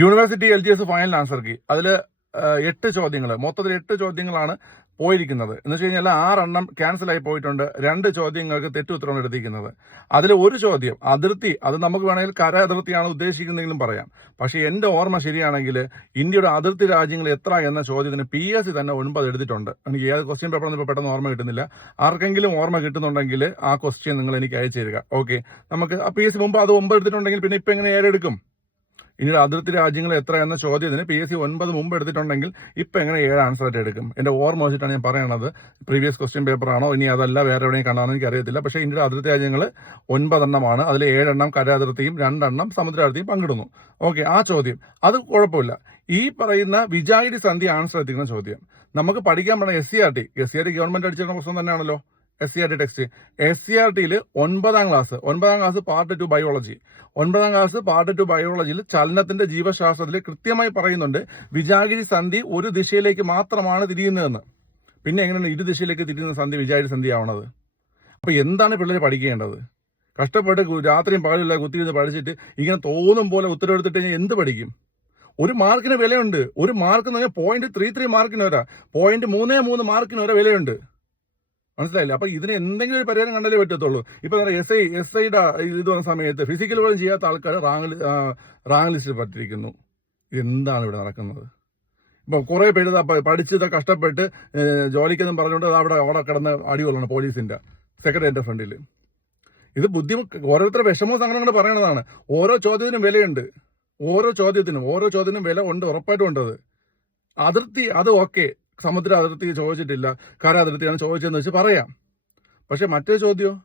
University L G S final answer key. അതിൽ എട്ട് ചോദ്യങ്ങൾ മൊത്തത്തിൽ എട്ട് ചോദ്യങ്ങളാണ് പോയിരിക്കുന്നത്. എന്ന് വെച്ച് കഴിഞ്ഞാൽ ആറെണ്ണം ക്യാൻസൽ ആയി പോയിട്ടുണ്ട്. രണ്ട് ചോദ്യങ്ങൾക്ക് തെറ്റുത്തരമാണ് എടുത്തിരിക്കുന്നത്. അതിൽ ഒരു ചോദ്യം അതിർത്തി. അത് നമുക്ക് വേണമെങ്കിൽ കര അതിർത്തിയാണ് ഉദ്ദേശിക്കുന്നതെങ്കിലും പറയാം. പക്ഷേ എന്റെ ഓർമ്മ ശരിയാണെങ്കിൽ ഇന്ത്യയുടെ അതിർത്തി രാജ്യങ്ങൾ എത്ര എന്ന ചോദ്യത്തിന് പി എസ് സി തന്നെ ഒൻപത് എടുത്തിട്ടുണ്ട്. എനിക്ക് ഏത് ക്വസ്റ്റ്യൻ പേപ്പറൊന്നും ഇപ്പോൾ പെട്ടെന്ന് ഓർമ്മ കിട്ടുന്നില്ല. ആർക്കെങ്കിലും ഓർമ്മ കിട്ടുന്നുണ്ടെങ്കിൽ ആ ക്വസ്റ്റ്യൻ നിങ്ങൾ എനിക്ക് അയച്ചു തരിക. ഓക്കെ നമുക്ക് ആ പി എസ് സി മുമ്പ് അത് ഒമ്പത് എടുത്തിട്ടുണ്ടെങ്കിൽ പിന്നെ ഇപ്പം എങ്ങനെ ഏഴ് എടുക്കും ഇനി അതിർത്തി രാജ്യങ്ങൾ എത്ര എന്ന ചോദ്യത്തിന് പി എസ് സി ഒൻപത് മുമ്പ് എടുത്തിട്ടുണ്ടെങ്കിൽ ഇപ്പം എങ്ങനെ ഏഴ് ആൻസർ ആയിട്ട് എടുക്കും? എന്റെ ഓർമ്മ വെച്ചിട്ടാണ് ഞാൻ പറയുന്നത് പ്രീവിയസ് ക്വസ്റ്റ്യൻ പേപ്പറാണോ ഇനി അതല്ല വേറെ എവിടെയും കാണാമെന്ന് എനിക്ക് അറിയത്തില്ല പക്ഷേ ഇന്ത്യയുടെ അതിർത്തി രാജ്യങ്ങൾ ഒൻപതെണ്ണമാണ്. അതിൽ ഏഴെണ്ണം കര അതിർത്തിയും രണ്ടെണ്ണം സമുദ്ര അതിർത്തിയും പങ്കിടുന്നു. ഓക്കെ ആ ചോദ്യം. അത് കുഴപ്പമില്ല. ഈ പറയുന്ന വിജാഗിരി സന്ധി ആൻസർ എത്തിക്കുന്ന ചോദ്യം. നമുക്ക് പഠിക്കാൻ പറഞ്ഞ S C R T S C R T government അടിച്ചിരുന്ന പ്രശ്നം തന്നെയാണല്ലോ. S C R T text S C R ടിയിൽ ഒൻപതാം ക്ലാസ് ഒൻപതാം ക്ലാസ് പാർട്ട് ടു ബയോളജി ഒൻപതാം ക്ലാസ് പാർട്ട് ടു ബയോളജിയിൽ ചലനത്തിന്റെ ജീവശാസ്ത്രത്തിൽ കൃത്യമായി പറയുന്നുണ്ട് വിജാഗിരി സന്ധി ഒരു ദിശയിലേക്ക് മാത്രമാണ് തിരിയുന്നതെന്ന്. പിന്നെ എങ്ങനെയാണ് ഇരു ദിശയിലേക്ക് തിരിയുന്ന സന്ധി വിജാഗിരി സന്ധി ആവണത്? അപ്പോൾ എന്താണ് പിള്ളേർ പഠിക്കേണ്ടത്? കഷ്ടപ്പെട്ട് രാത്രിയും പകലില്ല കുത്തിയിരുന്ന് പഠിച്ചിട്ട് ഇങ്ങനെ തോന്നും പോലെ ഉത്തരവെടുത്തിട്ട് കഴിഞ്ഞാൽ എന്ത് പഠിക്കും? ഒരു മാർക്കിന് വിലയുണ്ട്. ഒരു മാർക്ക് എന്ന് പറഞ്ഞാൽ പോയിന്റ് ത്രീ ത്രീ മാർക്കിന് വരാം. പോയിന്റ് മൂന്നേ മൂന്ന് മാർക്കിന് വരെ വിലയുണ്ട്. മനസ്സിലായില്ല? അപ്പൊ ഇതിന് എന്തെങ്കിലും ഒരു പരിഹാരം കണ്ടാലേ പറ്റത്തുള്ളൂ. ഇപ്പൊ എസ് ഐ എസ് ഐയുടെ ഇത് വന്ന സമയത്ത് ഫിസിക്കൽ പോലും ചെയ്യാത്ത ആൾക്കാർ റാങ്ക് റാങ്ക് ലിസ്റ്റിൽ പറ്റിയിരിക്കുന്നു എന്താണ് ഇവിടെ നടക്കുന്നത്? ഇപ്പൊ കുറെ പേര് പഠിച്ചത് കഷ്ടപ്പെട്ട് ജോലിക്കെന്നും പറഞ്ഞുകൊണ്ട് അവിടെ അവിടെ കിടന്ന് അടികൊള്ളണം പോലീസിന്റെ സെക്രട്ടറിയുടെ ഫ്രണ്ടിൽ ഇത് ബുദ്ധിമുട്ട് ഓരോരുത്തരുടെ വിഷമവും സങ്കടങ്ങൾ പറയണതാണ്. ഓരോ ചോദ്യത്തിനും വിലയുണ്ട്. ഓരോ ചോദ്യത്തിനും ഓരോ ചോദ്യത്തിനും വില ഉണ്ട് ഉറപ്പായിട്ടും ഉണ്ട് അത്. അതിർത്തി അത് ഓക്കെ സമുദ്ര അതിർത്തി ചോദിച്ചിട്ടില്ല. കര അതിർത്തിയാണ് ചോദിച്ചതെന്ന് വെച്ച് പറയാം. പക്ഷെ മറ്റേ ചോദ്യം?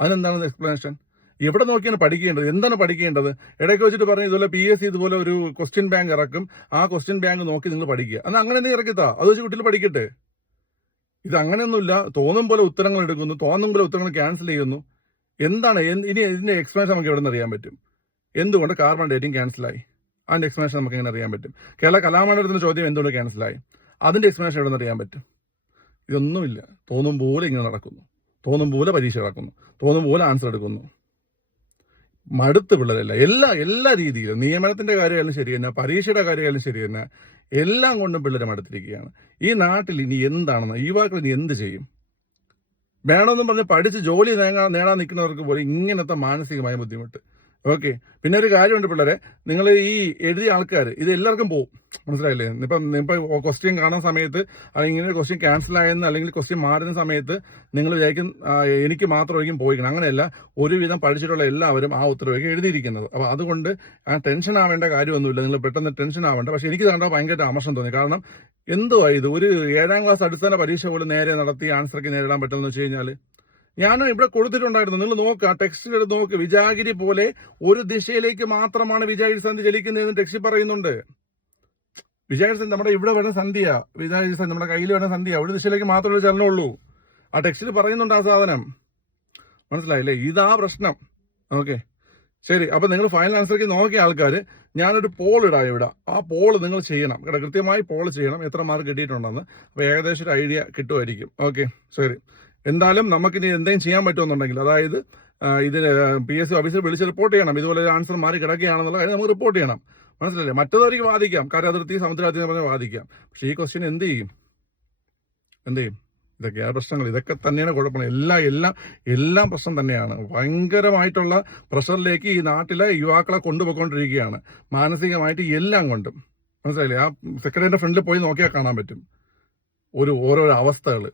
അതിനെന്താണ് എക്സ്പ്ലനേഷൻ എവിടെ നോക്കിയാണ് പഠിക്കേണ്ടത്? എന്താണ് പഠിക്കേണ്ടത്? ഇടയ്ക്ക് വെച്ചിട്ട് പറഞ്ഞു ഇതുപോലെ പി എസ് സി ഇതുപോലെ ഒരു ക്വസ്റ്റ്യൻ ബാങ്ക് ഇറക്കും. ആ ക്വസ്റ്റ്യൻ ബാങ്ക് നോക്കി നിങ്ങൾ പഠിക്കുക. എന്നാൽ അങ്ങനെ എന്തെങ്കിലും ഇറക്കിത്താ അത് വെച്ച് കുട്ടികൾ പഠിക്കട്ടെ. ഇത് അങ്ങനെയൊന്നുമില്ല. തോന്നും പോലെ ഉത്തരങ്ങൾ എടുക്കുന്നു. തോന്നും പോലെ ഉത്തരങ്ങൾ ക്യാൻസൽ ചെയ്യുന്നു. എന്താണ്? എന്ത് ഇനി ഇതിന്റെ എക്സ്പ്ലനേഷൻ നമുക്ക് എവിടെ നിന്ന് അറിയാൻ പറ്റും? എന്തുകൊണ്ട് കാർബൺ ഡേറ്റിംഗ് ക്യാൻസലായി അതിന്റെ എക്സ്പ്ലനേഷൻ നമുക്ക് എങ്ങനെ അറിയാൻ പറ്റും? കേരള കലാമണ്ഡലത്തിന്റെ ചോദ്യം എന്തുകൊണ്ട് ക്യാൻസലായി അതിന്റെ എക്സ്പ്ലനേഷൻ എവിടെ നിന്ന് അറിയാൻ പറ്റും? ഇതൊന്നുമില്ല. തോന്നും പോലെ ഇങ്ങനെ നടക്കുന്നു. തോന്നും പോലെ പരീക്ഷ നടക്കുന്നു. തോന്നും പോലെ ആൻസർ എടുക്കുന്നു. മടുത്ത് പിള്ളേരല്ല. എല്ലാ എല്ലാ രീതിയിലും നിയമനത്തിന്റെ കാര്യമായാലും ശരി തന്നെ പരീക്ഷയുടെ കാര്യമായാലും ശരി തന്നെ എല്ലാം കൊണ്ടും പിള്ളേരെ മടുത്തിരിക്കുകയാണ്. ഈ നാട്ടിൽ ഇനി എന്താണെന്ന് യുവാക്കൾ ഇനി എന്ത് ചെയ്യും? വേണമെന്നും പറഞ്ഞ് പഠിച്ച് ജോലി നേടാൻ നിൽക്കുന്നവർക്ക് പോലും ഇങ്ങനത്തെ മാനസികമായ ബുദ്ധിമുട്ട്. ഓക്കെ പിന്നെ ഒരു കാര്യമുണ്ട് പിള്ളേരെ. നിങ്ങൾ ഈ എഴുതിയ ആൾക്കാർ ഇത് എല്ലാവർക്കും പോകും മനസ്സിലായില്ലേ? ഇപ്പം ഇപ്പം ക്വസ്റ്റ്യൻ കാണുന്ന സമയത്ത് അല്ലെങ്കിൽ ഇങ്ങനെ ക്വസ്റ്റ്യൻ ക്യാൻസൽ ആയെന്ന് അല്ലെങ്കിൽ ക്വസ്റ്റ്യൻ മാറുന്ന സമയത്ത് നിങ്ങൾ വിചാരിക്കും എനിക്ക് മാത്രമായിരിക്കും പോയിക്കണം അങ്ങനെയല്ല ഒരുവിധം പഠിച്ചിട്ടുള്ള എല്ലാവരും ആ ഉത്തരവായിരിക്കും എഴുതിയിരിക്കുന്നത്. അപ്പോൾ അതുകൊണ്ട് ആ ടെൻഷൻ ആവേണ്ട കാര്യമൊന്നുമില്ല. നിങ്ങൾ പെട്ടെന്ന് ടെൻഷൻ ആവേണ്ട. പക്ഷേ എനിക്ക് കണ്ടാൽ ഭയങ്കര ആമർഷം തോന്നി. കാരണം എന്തുവാ ഇത്? ഒരു ഏഴാം ക്ലാസ് അടിസ്ഥാന പരീക്ഷ പോലും നേരെ നടത്തി ആൻസർക്ക് നേരിടാൻ പറ്റുമെന്ന് വെച്ച് കഴിഞ്ഞാൽ ഞാൻ ഇവിടെ കൊടുത്തിട്ടുണ്ടായിരുന്നു. നിങ്ങൾ നോക്കുക ടെക്സ്റ്റിൽ എടുത്ത് നോക്ക്. വിജാഗിരി പോലെ ഒരു ദിശയിലേക്ക് മാത്രമാണ് വിജാഗിരി സന്ധി ചലിക്കുന്നതെന്ന് ടെക്സ്റ്റ് പറയുന്നുണ്ട്. വിജാഗിരി സന്ധി നമ്മുടെ ഇവിടെ വരുന്ന സന്ധിയാ. വിജാഗിരി സന്ധി നമ്മുടെ കയ്യിൽ വരുന്ന സന്ധിയാ. ഒരു ദിശയിലേക്ക് മാത്രമേ ചലനമുള്ളൂ. ആ ടെക്സ്റ്റിൽ പറയുന്നുണ്ട് ആ സാധനം. മനസ്സിലായില്ലേ? ഇതാ പ്രശ്നം. ഓക്കെ. ശരി അപ്പൊ നിങ്ങൾ ഫൈനൽ ആൻസർക്ക് നോക്കിയ ആൾക്കാർ ഞാനൊരു പോൾ ഇടാം ഇവിടെ. ആ പോൾ നിങ്ങൾ ചെയ്യണം. കേട്ടോ കൃത്യമായി പോൾ ചെയ്യണം. എത്ര മാർക്ക് കിട്ടിയിട്ടുണ്ടെന്ന്. അപ്പൊ ഏകദേശം ഒരു ഐഡിയ കിട്ടുമായിരിക്കും. ഓക്കെ ശരി. എന്തായാലും നമുക്കിനി എന്തെങ്കിലും ചെയ്യാൻ പറ്റുമെന്നുണ്ടെങ്കിൽ അതായത് ഇതിന് പി എസ് സി ഓഫീസിൽ വിളിച്ച് റിപ്പോർട്ട് ചെയ്യണം. ഇതുപോലെ ആൻസർ മാറി കിടക്കുകയാണെന്നുള്ള കാര്യം നമുക്ക് റിപ്പോർട്ട് ചെയ്യണം. മനസ്സിലല്ലേ മറ്റേതൊരിക്കൽ വാദിക്കാം. കരാതിർത്തി സമുദ്രാതിർത്തി എന്ന് പറഞ്ഞാൽ വാദിക്കാം. പക്ഷേ ഈ ക്വസ്റ്റ്യൻ എന്ത് ചെയ്യും? എന്ത് ചെയ്യും? ഇതൊക്കെയാണ് പ്രശ്നങ്ങൾ. ഇതൊക്കെ തന്നെയാണ് കുഴപ്പമില്ല. എല്ലാം എല്ലാം എല്ലാം പ്രശ്നം തന്നെയാണ്. ഭയങ്കരമായിട്ടുള്ള പ്രഷറിലേക്ക് ഈ നാട്ടിലെ യുവാക്കളെ കൊണ്ടുപോയിക്കൊണ്ടിരിക്കുകയാണ്. മാനസികമായിട്ട് എല്ലാം കൊണ്ടും. മനസ്സിലായില്ലേ? ആ സെക്രട്ടറിയുടെ ഫ്രണ്ടിൽ പോയി നോക്കിയാൽ കാണാൻ പറ്റും. ഒരു ഓരോരോ അവസ്ഥകൾ